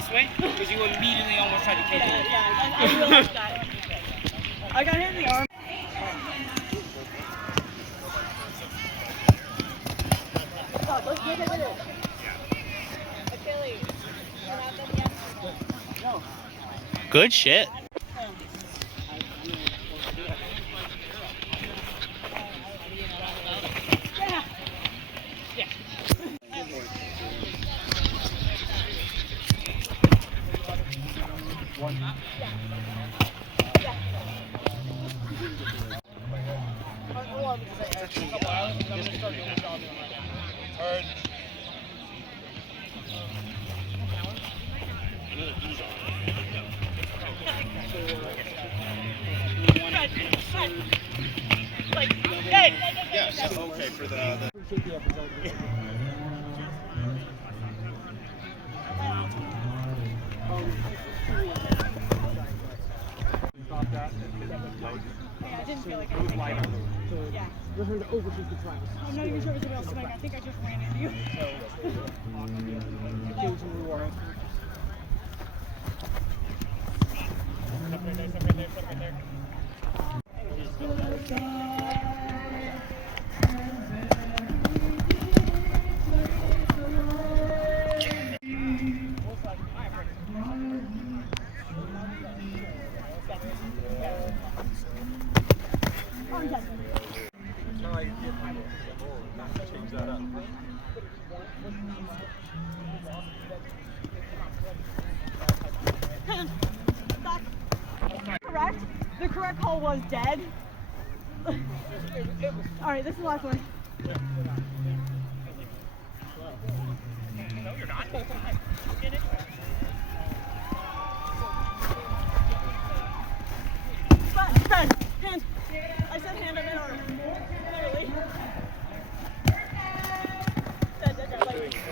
this way, because you immediately almost tried to catch it. Yeah, I realized that. I got hit in the arm. Let's get it. Achilles. Good shit. Yes, okay, for the I didn't feel like anything. Yeah. We're trying to overshoot the trials. I'm not even sure it was a real swing. I think I just ran into you. Occasionally warrant. Correct? The correct call was dead. Alright, this is the last one.